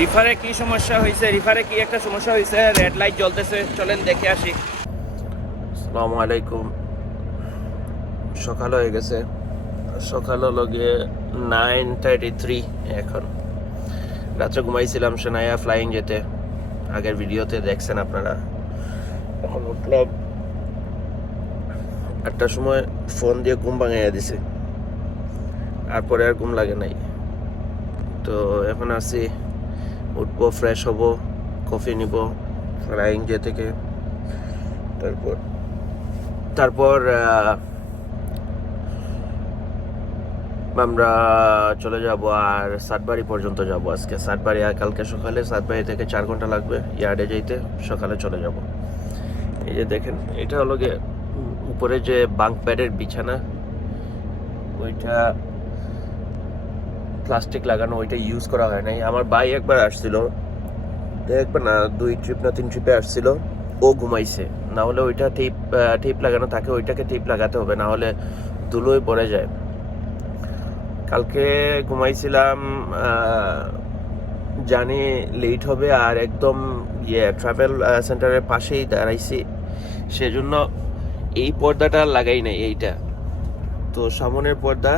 রিফারে কি সমস্যা হয়েছে রিফারে কি একটা সমস্যা হয়েছে রেড লাইট জ্বলতেছে। চলেন দেখে আসি। আসসালামু আলাইকুম। সকাল হয়ে গেছে। সকাল হলো গিয়ে নাইন থার্টি থ্রি এখন। রাত্রে ঘুমাইছিলাম সেনাইয়া ফ্লাইং যেতে। আগের ভিডিওতে দেখছেন আপনারা। এখন উঠলাম। আটটার সময় ফোন দিয়ে ঘুম ভাঙাইয়া দিছে। আর পরে আর ঘুম লাগে নাই। তো এখন আসি উঠবো ফ্রেশ হব কফি নিব ফ্লাইং যে থেকে। তারপর তারপর আমরা চলে যাব আর সাতবাড়ি পর্যন্ত যাব আজকে। সাতবাড়ি আর কালকে সকালে, সাতবাড়ি থেকে চার ঘণ্টা লাগবে ইয়ার্ডে যাইতে, সকালে চলে যাব। এই যে দেখেন, এটা হলো গিয়ে উপরে যে বাঙ্ক প্যাডের বিছানা, ওইটা প্লাস্টিক লাগানো ওইটা ইউজ করা হয় নাই। আমার ভাই একবার আসছিল একবার না, দুই ট্রিপ না তিন ট্রিপে আসছিল, ও ঘুমাইছে। না হলে ওইটা টিপ টিপ লাগানো থাকে, ওইটাকে টিপ লাগাতে হবে, না হলে ধুলোয় পড়ে যায়। কালকে ঘুমাইছিলাম জানি লেট হবে আর একদম ইয়ে ট্রাভেল সেন্টারের পাশেই দাঁড়াইছি। সেজন্য এই পর্দাটা লাগাই নাই এইটা। তো সামনের পর্দা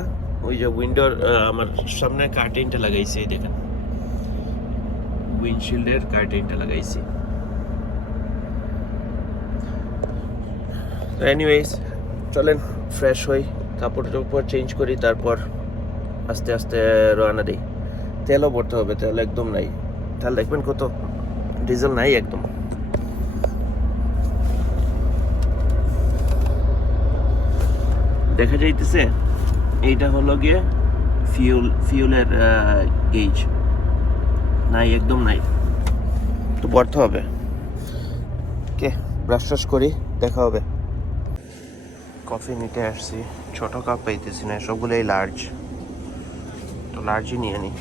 ওই যে উইন্ডোর আমার সামনে কার্টেনটা লাগাইছি দেখেন। উইন্ডশিল্ডের কার্টেনটা লাগাইছি। এনিওয়েজ চলেন ফ্রেশ হই কাপড় টাপড় চেঞ্জ করি, তারপর আস্তে আস্তে রওনা দিই। তেলও ভরতে হবে, তেল একদম নাই। তেল দেখবেন কত? ডিজেল নাই একদম। দেখা যাইতেছে এইটা হলো গিয়ে ফিউল ফিউলের গেজ নাই, একদম নাই। তো পড়তে হবে। কে ব্রাশ ব্রাশ করি, দেখা হবে। কফি নিতে আসছি। ছোটো কাপ পাইতেছি না, সবগুলোই লার্জ তো লার্জই নিয়ে নিই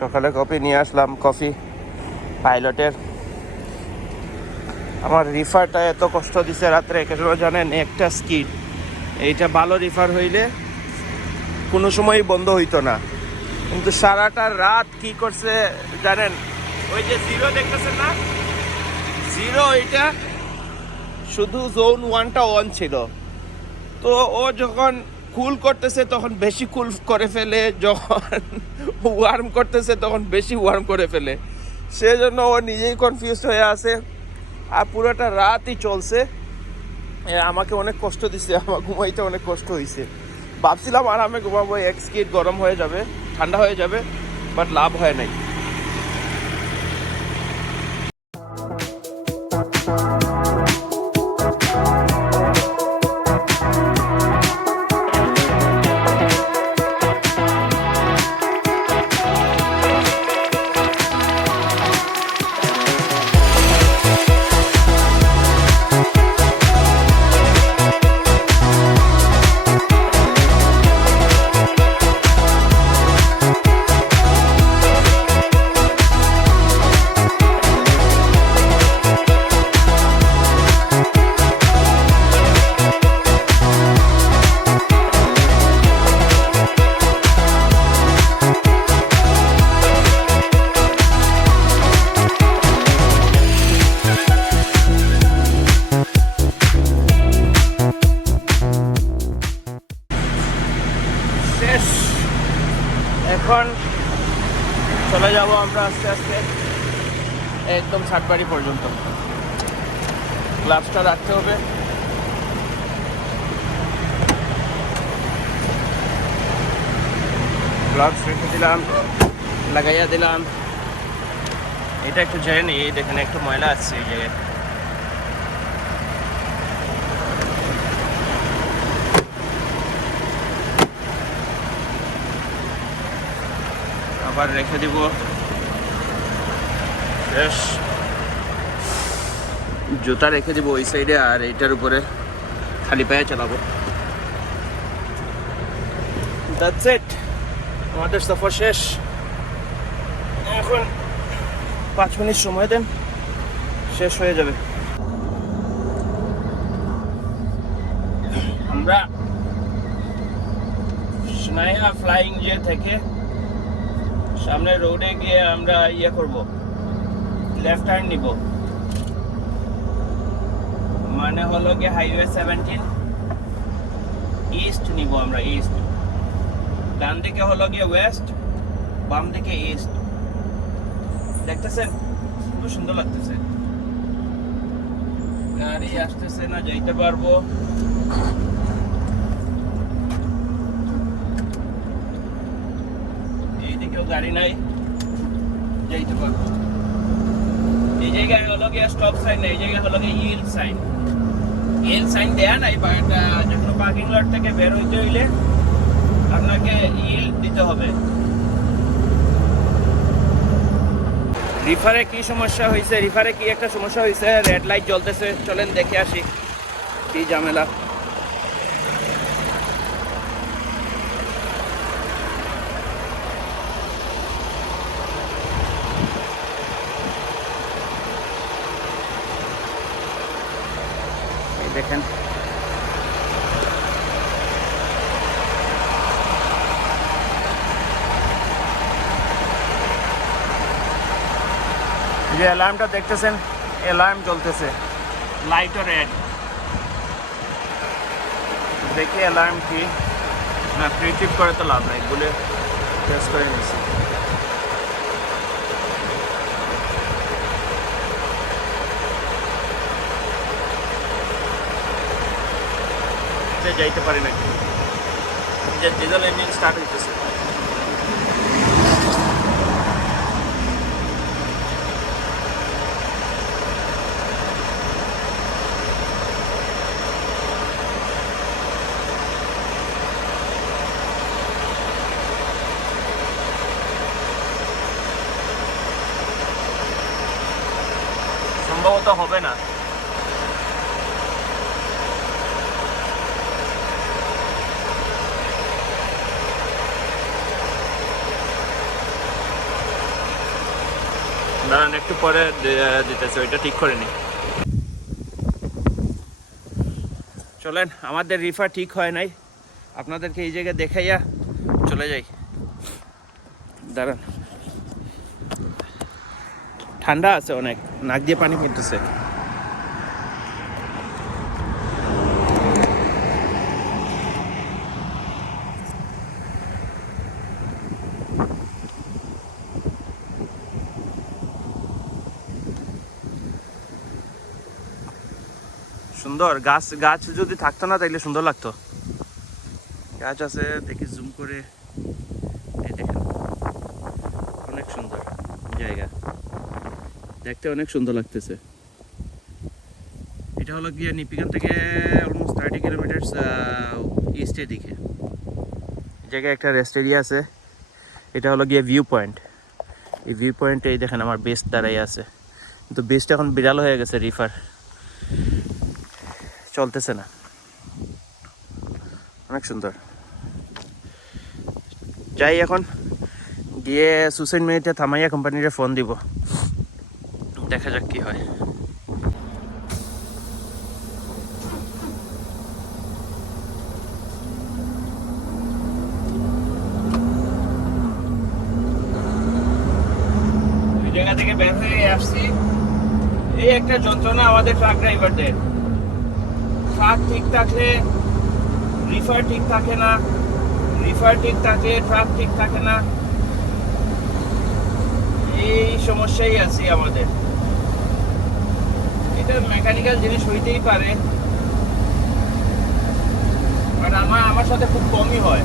সকালে কফি নিয়ে আসলাম, কফি পাইলটের। আমার রিফারটা এত কষ্ট দিছে রাত্রে, কেন জানেন? একটা স্কিড। এইটা ভালো রিফার হইলে কোনো সময়ই বন্ধ হইতো না। কিন্তু সারাটা রাত কি করছে, জানেন? ওই যে জিরো দেখতেছেন না? জিরো এটা শুধু জোন ওয়ানটা অন ছিল। তো ও যখন কুল করতেছে তখন বেশি কুল করে ফেলে, যখন ওয়ার্ম করতেছে তখন বেশি ওয়ার্ম করে ফেলে। সেজন্য ও নিজেই কনফিউজ হয়ে আছে। আর পুরোটা রাতই চলছে। আমাকে অনেক কষ্ট দিছে, আমার ঘুমাইতে অনেক কষ্ট হয়েছে ভাবছিলাম আরামে ঘুমাবো, এক স্কিট গরম হয়ে যাবে, ঠান্ডা হয়ে যাবে বাট লাভ হয় নাই। গ্লাভস রেখে দিলাম, লাগাইয়া দিলাম। এটা একটু জেনে নিই দেখেন একটু ময়লা আসছে এই জায়গায়। আবার রেখে দিব। শেষ জুতা রেখে দিব ওই সাইডে, আর এইটার উপরে খালি পায়ে চালাবো। দ্যাটস ইট আমাদের সফর শেষ। এখন পাঁচ মিনিট সময় দেন, শেষ হয়ে যাবে। আমরা স্নাইহা ফ্লাইং যে থেকে সামনে রোডে গিয়ে আমরা ইয়ে করব লেফট হ্যান্ড নিব। মানে হলো গিয়ে হাইওয়ে সেভেন্টিন ইস্ট নিব আমরা ইস্ট ডান দিকে হলো গিয়ে ওয়েস্ট বাম দিকে ইস্ট দেখতেছেন? খুব সুন্দর লাগতেছে। গাড়ি আসতেছে না, যাইতে পারব। এইদিকেও গাড়ি নাই, যাইতে পারব। এই জায়গায় হলো গিয়ে স্টপ সাইন এই জায়গায় হলো গিয়ে ইল সাইন ইল সাইন দেয়া নাই বাট যখন পার্কিং লট থেকে বের হইতে হইলে আপনাকে ইল দিতে হবে। রিফারে কি সমস্যা হয়েছে রিফারে কি একটা সমস্যা হয়েছে রেড লাইট জ্বলতেছে। চলেন দেখে আসি। কি ঝামেলা এই দেখেন যে অ্যালার্মটা দেখতেছেন অ্যালার্ম জ্বলতেছে। লাইটও রেড দেখি অ্যালার্ম কি? না প্রিটিপ করে তো লাভ নাই বলে প্রেস করে নিছি। যাইতে পারি নাকি? ডিজেল ইঞ্জিন স্টার্ট হইতেছে। সম্ভবত হবে না। দাঁড়ান, একটু পরে দিতেছে, ওইটা ঠিক করে নি। চলেন, আমাদের রিফা ঠিক হয় নাই। আপনাদেরকে এই জায়গায় দেখাইয়া চলে যাই। দাঁড়ান। ঠান্ডা আছে অনেক, নাক দিয়ে পানি পড়তেছে। সুন্দর, গাছ গাছ যদি থাকতো না তাইলে সুন্দর লাগতো। গাছ আছে, দেখি জুম করে দেখেন। অনেক সুন্দর জায়গা। দেখতে অনেক সুন্দর লাগতেছে। এটা হলো গিয়ে নিপিকান থেকে অলমোস্ট থার্টি কিলোমিটার ইস্টের দিকে। জায়গায় একটা রেস্ট এরিয়া আছে। এটা হলো গিয়ে ভিউ পয়েন্ট এই ভিউ পয়েন্টে এই দেখেন আমার বেস্ট দাঁড়াই আছে। কিন্তু বেস্ট এখন বিড়াল হয়ে গেছে রিফার চলতেছে না। অনেক সুন্দর। যাই এখন গিয়ে সুসাইড মিনিটে থামাইয়া কোম্পানিরে ফোন দিব। দেখা যাক কি হয়। জায়গা থেকে আসছি। এই একটা যন্ত্রণা আমাদের ট্রাক ড্রাইভারদের ট্রাক ঠিক রিফার ঠিক থাকে না রিফার ঠিক ট্রাক ঠিক থাকে না। এই সমস্যাই আছে আমাদের। এটা মেকানিক্যাল জিনিস হইতেই পারে। বাট আমার আমার সাথে খুব কমই হয়।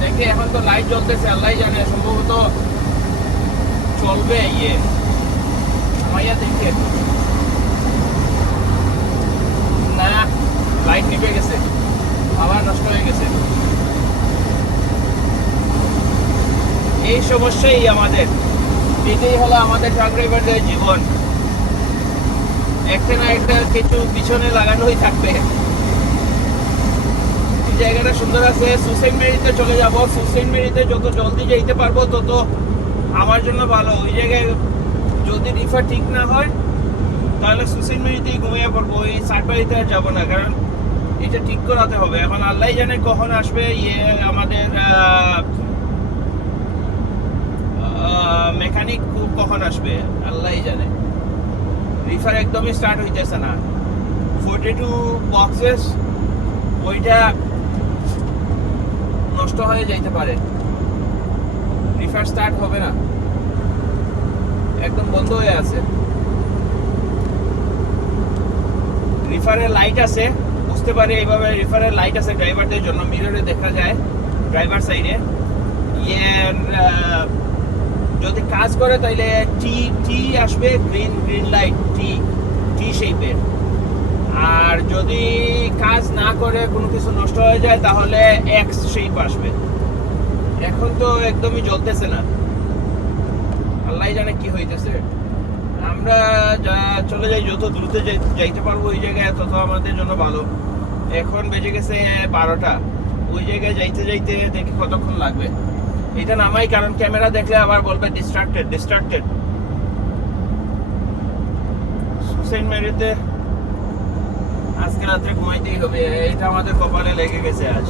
দেখে, এখন তো লাইট জ্বলতেছে আল্লাহ জানে, সম্ভবত চলবে ইয়ে। আমাইয়া দেখে। না লাইট নিভে গেছে। আবার নষ্ট হয়ে গেছে। এই সমস্যাই আমাদের। এটাই হলো আমাদের ড্রাইভারদের জীবন। একটা না একটা কিছু পিছনে লাগানোই থাকবে। জায়গাটা সুন্দর আছে, সুসেন মেরিতে চলে যাব। সুসেন মেরিতে যত জলদি যেতে পারব, তত আমার জন্য ভালো। ওই জায়গায় যদি রিফার ঠিক না হয়, তাহলে সুসেন মেরিতেই ঘুমিয়ে পড়ব। এই সাটবাড়িতে আর যাব না, কারণ এটা ঠিক করাতে হবে। এখন আল্লাহ জানে কখন আসবে। ইয়ে আমাদের মেকানিক কখন আসবে? আল্লাহ জানে। রিফার একদমই স্টার্ট হইতেছে না। ফোর্টি টু বক্সেস ওইটা নষ্ট হয়ে যাইতে পারে। রিফার স্টার্ট হবে না। একদম বন্ধ হয়ে আছে। রিফারের লাইট আছে। বুঝতে পারি এইভাবে রিফারের লাইট আছে ড্রাইভারদের জন্য। মিররে দেখা যায় ড্রাইভার সাইডে ইয়ে যদি কাজ করে, তাইলে টি টি আসবে green green light T T শেপের আর যদি কাজ না করে, কোনো কিছু নষ্ট হয়ে যায়, তাহলে এক্স শেপ আসবে। এখন তো একদমই জ্বলতেছে না। আল্লাহ জানে কি হইতেছে। আমরা যা চলে যাই, যত দ্রুত যাইতে পারব ওই জায়গায়, তত আমাদের জন্য ভালো। এখন বেজে গেছে বারোটা। ওই জায়গায় যাইতে যাইতে দেখি কতক্ষণ লাগবে। এটা নামাই, কারণ ক্যামেরা দেখলে আবার বলবে ডিস্ট্রাক্টেড ডিস্ট্রাক্টেড সুসেন মেরিতে আজকে রাত্রে ঘুমাইতেই হবে, এটা আমাদের কপালে লেগে গেছে আজ।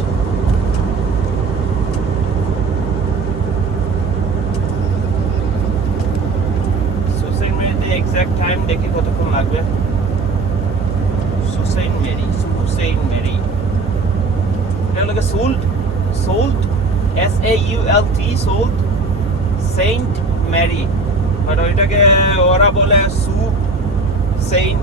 এক্সাক্ট টাইম দেখি কতক্ষণ লাগবে। সুসেন মেরি সুসেন মেরি এটা হলো Sault Sault S A U L T Sault Saint Marie আর ওইটাকে ওরা বলে সু সেন্ট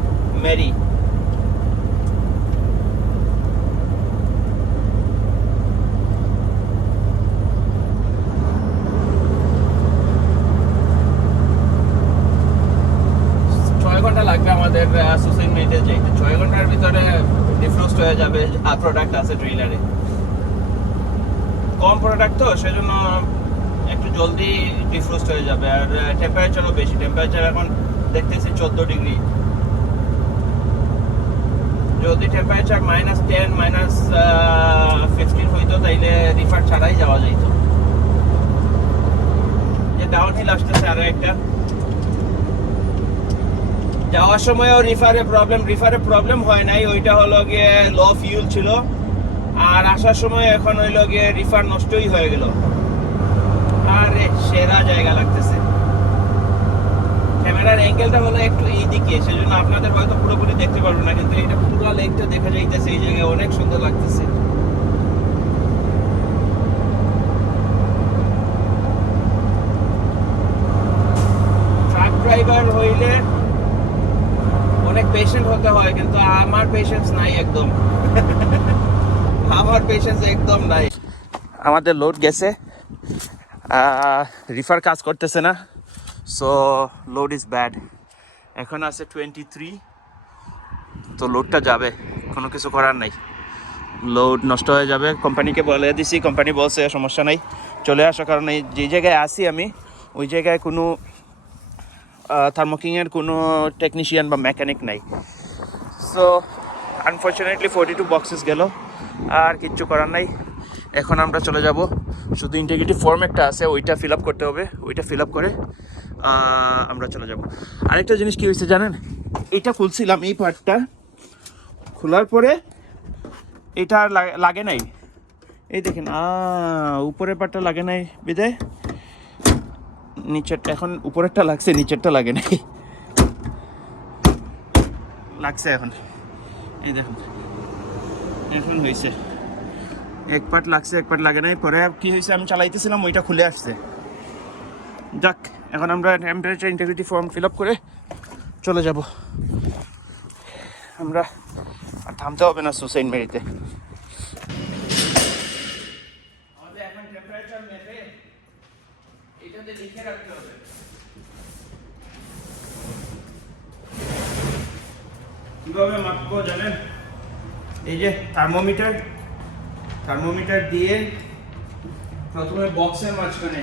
লাগবে আমাদের সুসাইড মেরিটে যাইতে ছয় ঘণ্টার ভিতরে ডিফ্রোস্ট হয়ে যাবে যা প্রোডাক্ট আছে ট্রেলারে কম প্রোডাক্ট তো, সেজন্য একটু জলদি ডিফ্রোস্ট হয়ে যাবে। আর টেম্পারেচারও বেশি। টেম্পারেচার এখন দেখতেছি চোদ্দ ডিগ্রি। যদি temperature minus ten minus fifteen হইতো, তাইলে রিফার ছাড়াই যাওয়া যাইত। যে ডাউন হিল আসতেছে আরও একটা। যাওয়ার সময়ও রিফারে প্রবলেম রিফারে প্রবলেম হয় নাই। ওইটা হলো গিয়ে লো ফিউল ছিল। আসার সময় এখন হইল গিয়ে রিফার নষ্টই হয়ে গেল। আরে, সেরা জায়গা লাগতেছে। ক্যামেরার অ্যাঙ্গেলটা হলো একটু এই দিকে সেজন্য আপনাদের হয়তো পুরোপুরি দেখতে পারবেন না, কিন্তু এটা পুরো লেকটা দেখা যাইতেছে, এই জায়গায় অনেক সুন্দর লাগতেছে। ট্রাক ড্রাইভার হইলে অনেক পেশেন্ট হতে হয়, কিন্তু আমার পেশেন্স নাই একদম। আমার পেশেন্স একদম নাই। আমাদের লোড গেছে। রিফার কাজ করতেছে না। সো লোড ইজ ব্যাড এখন আছে টোয়েন্টি থ্রি তো লোডটা যাবে। কোনো কিছু করার নাই। লোড নষ্ট হয়ে যাবে। কোম্পানিকে বলে দিছি। কোম্পানি বলছে, সমস্যা নাই। চলে আসো, কারণ যে জায়গায় আসি আমি, ওই জায়গায় কোনো থার্মোকিংয়ের কোনো টেকনিশিয়ান বা মেকানিক নাই। So unfortunately forty two boxes গেল। আর কিচ্ছু করার নাই। এখন আমরা চলে যাব। শুধু ইন্টিগ্রিটি ফর্ম একটা আছে, ওইটা ফিল আপ করতে হবে। ওইটা ফিল আপ করে আমরা চলে যাব। আরেকটা জিনিস কি হয়েছে জানেন? এইটা খুলছিলাম এই পার্টটা খোলার পরে এটা আর লাগে নাই। এই দেখেন উপরের পার্টটা লাগে নাই বিদে নিচেরটা এখন উপরেরটা লাগছে, নিচেরটা লাগে নাই। লাগছে এখন। এই দেখুন। এখন হয়েছে এক পার্ট লাগছে এক পার্ট লাগে নাই। পরে কি হয়েছে আমি চালাইতেছিলাম ওইটা খুলে আসছে। যাক এখন আমরা temperature integrity form fill up করে চলে যাব। আমরা আর থামতে হবে না সুসাইড মেরিতে আমাদের এখন টেম্পারেচার মেপে এটাতে লিখে রাখতে হবে। কীভাবে মাপবো জানেন? এই যে থার্মোমিটার থার্মোমিটার দিয়ে প্রথমে বক্সের মাঝখানে,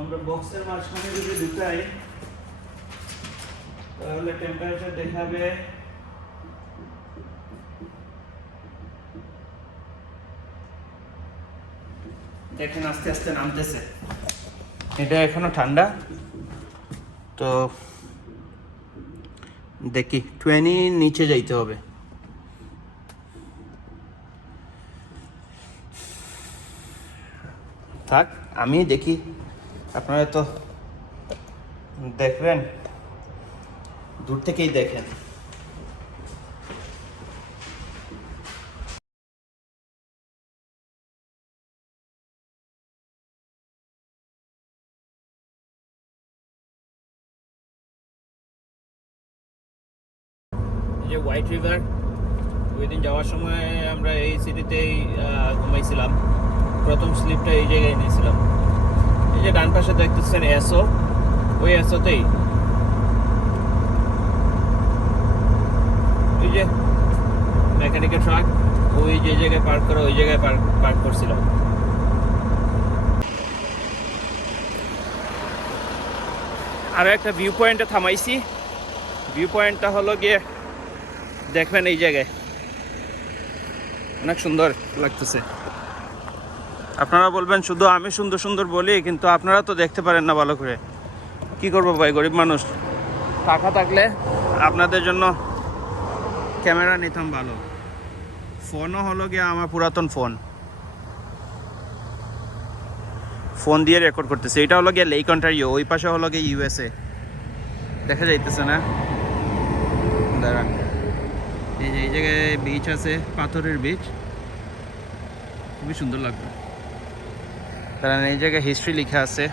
আমরা বক্সের মাঝখানে যদি ঢুকাই, তাহলে টেম্পারেচার দেখাবে দেখেন আস্তে আস্তে নামতেছে। এটা এখনও ঠান্ডা। তো দেখি টোয়েনি নিচে যাইতে হবে। থাক আমি দেখি। আপনারা তো দেখবেন, দূর থেকেই দেখেন। যে হোয়াইট রিভার ওই দিন যাওয়ার সময় আমরা এই সিটিতেই ঘুমাইছিলাম। প্রথম স্লিপটা এই জায়গায় নিয়েছিলাম। এই যে ডান পাশে দেখতেছেন এসো ওই এসোতেই এই যে মেকানিকের ট্রাক ওই যে জায়গায় পার্ক করা, ওই জায়গায় পার্ক পার্ক করছিলাম। আরও একটা ভিউ পয়েন্টে থামাইছি। ভিউ পয়েন্টটা হলো গিয়ে দেখবেন এই জায়গায়। অনেক সুন্দর লাগতেছে। আপনারা বলবেন শুধু আমি সুন্দর সুন্দর বলি কিন্তু আপনারা তো দেখতে পারেন না ভালো করে। কি করব ভাই গরিব মানুষ? টাকা থাকলে আপনাদের জন্য ক্যামেরা নিতাম ভালো। ফোনও হলো গিয়ে আমার পুরাতন ফোন। ফোন দিয়ে রেকর্ড করতেছে। এটা হলো গিয়ে লেক অন্টারিও ওই পাশে হলো গিয়ে ইউএসএ দেখা যাইতেছে না? দাঁড়ান এই যে এই জায়গায় বিচ আছে পাথরের বিচ খুবই সুন্দর লাগবে কারণ এই জায়গায় হিস্ট্রি লেখা আছে।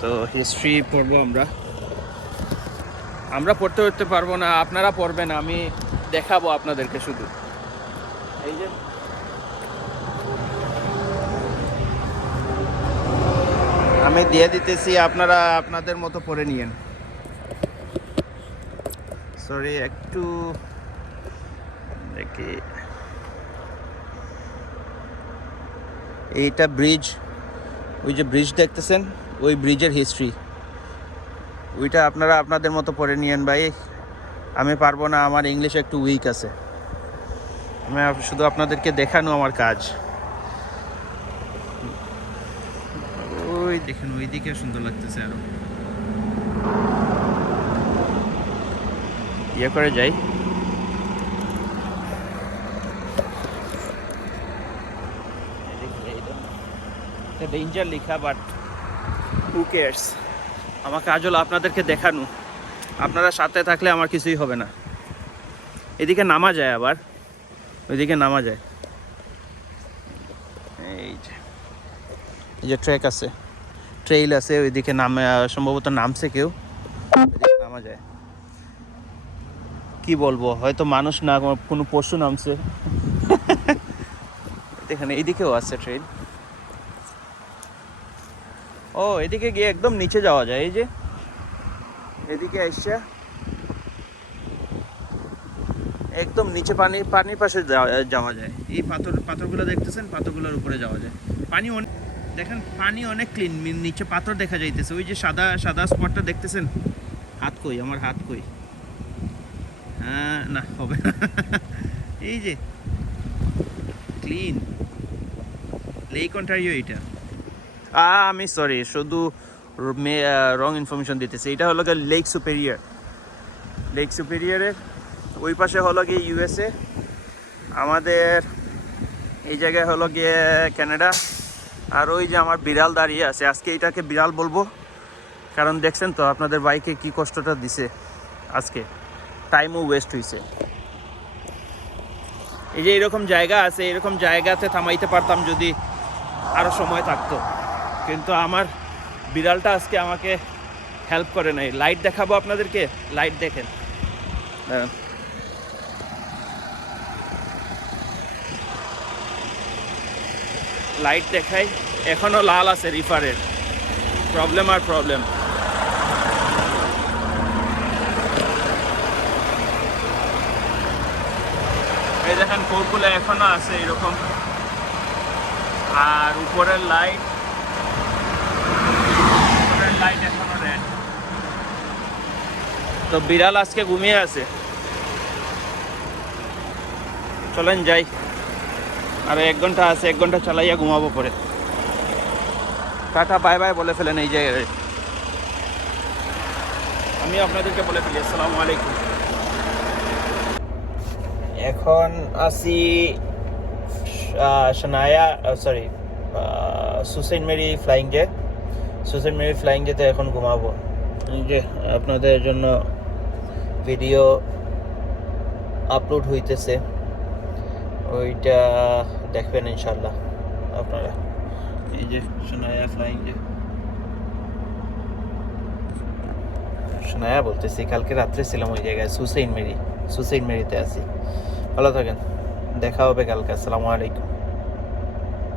তো হিস্ট্রি পড়ব আমরা। আমরা পড়তে পড়তে পারব না, আপনারা পড়বেন, আমি দেখাবো আপনাদেরকে শুধু। এই যে। আমি দিয়ে দিতেছি, আপনারা আপনাদের মতো পড়ে নিয়েন। সরি একটু দেখি। এইটা ব্রিজ ওই যে ব্রিজ দেখতেছেন, ওই ব্রিজের হিস্ট্রি ওইটা আপনারা আপনাদের মতো পড়ে নিয়েন ভাই। আমি পারব না, আমার ইংলিশ একটু উইক আছে। আমি শুধু আপনাদেরকে দেখানো আমার কাজ। ওই দেখেন ওই দিকে সুন্দর লাগতেছে আরও। ইয়ে করে যাই। ডেঞ্জার লেখা বাট হু কেয়ার্স আমাকে কাজ হলো আপনাদেরকে দেখানো। আপনারা সাথে থাকলে আমার কিছুই হবে না। এদিকে নামা যায় আবার। ওইদিকে নামা যায়। এই যে। এই যে ট্রেক আছে। ট্রেইল আছে, ওইদিকে নামে সম্ভবত নামছে কেউ। নামা যায়। কি বলব, হয়তো মানুষ না, কোনো পশু নামছে। এখানে এইদিকেও আছে ট্রেন ও, এদিকে গিয়ে একদম নিচে যাওয়া যায়, এই যে। এদিকে এসছে একদম নিচে পানি, পানির পাশে যাওয়া যায়। এই পাথর, পাথরগুলো দেখতেছেন? পাথরগুলোর উপরে যাওয়া যায়। পানি অনেক দেখেন, পানি অনেক ক্লিন নিচে পাথর দেখা যাইতেছে। ওই যে সাদা সাদা স্পটটা দেখতেছেন? হাত কই? আমার হাত কই? হ্যাঁ না, হবে এই যে ক্লিন লেক অন্টারিও এইটা আ আমি সরি শুধু রং ইনফরমেশন দিতেছি। এটা হলো গিয়ে লেক সুপেরিয়ার লেক সুপেরিয়ারের ওই পাশে হলো গিয়ে ইউএসএ আমাদের এই জায়গায় হলো গিয়ে কানাডা আর ওই যে আমার বিড়াল দাঁড়িয়ে আছে। আজকে এটাকে বিড়াল বলব। কারণ দেখছেন তো, আপনাদের বাইকে কি কষ্টটা দিছে আজকে। টাইমও ওয়েস্ট হয়েছে এই যে এরকম জায়গা আছে, এরকম জায়গাতে থামাইতে পারতাম যদি আরও সময় থাকতো। কিন্তু আমার বিড়ালটা আজকে আমাকে হেল্প করে নাই। লাইট দেখাবো আপনাদেরকে। লাইট দেখেন। লাইট দেখাই। এখনও লাল আছে রিফারের প্রবলেম আর প্রবলেম এই দেখেন কোকুলে এখনও আছে এরকম। আর উপরের লাইট উপরের লাইট এখনও রেড তো বিড়াল আজকে ঘুমিয়ে আছে। চলেন যাই। আর এক ঘণ্টা আছে, এক ঘণ্টা চালাইয়া ঘুমাবো পরে। টাটা, বাই বাই বলে ফেলেন এই জায়গায় আমি আপনাদেরকে বলে ফেলি, আসসালামু আলাইকুম। এখন আসি Shanaya sorry Susan Mary flying day Susena Mary flying ডেতে এখন ঘুমাবো। যে, আপনাদের জন্য ভিডিও আপলোড হইতেছে। ওইটা দেখবেন ইনশাল্লাহ আপনারা। এই যে সোনায়া ফ্লাইং যে সোনায়া বলতেছি কালকে রাত্রে ছিলাম ওই জায়গায় সুসেইন মেরি সুসেইন মেরিতে আছি। ভালো থাকেন দেখা হবে কালকে আসসালামু আলাইকুম।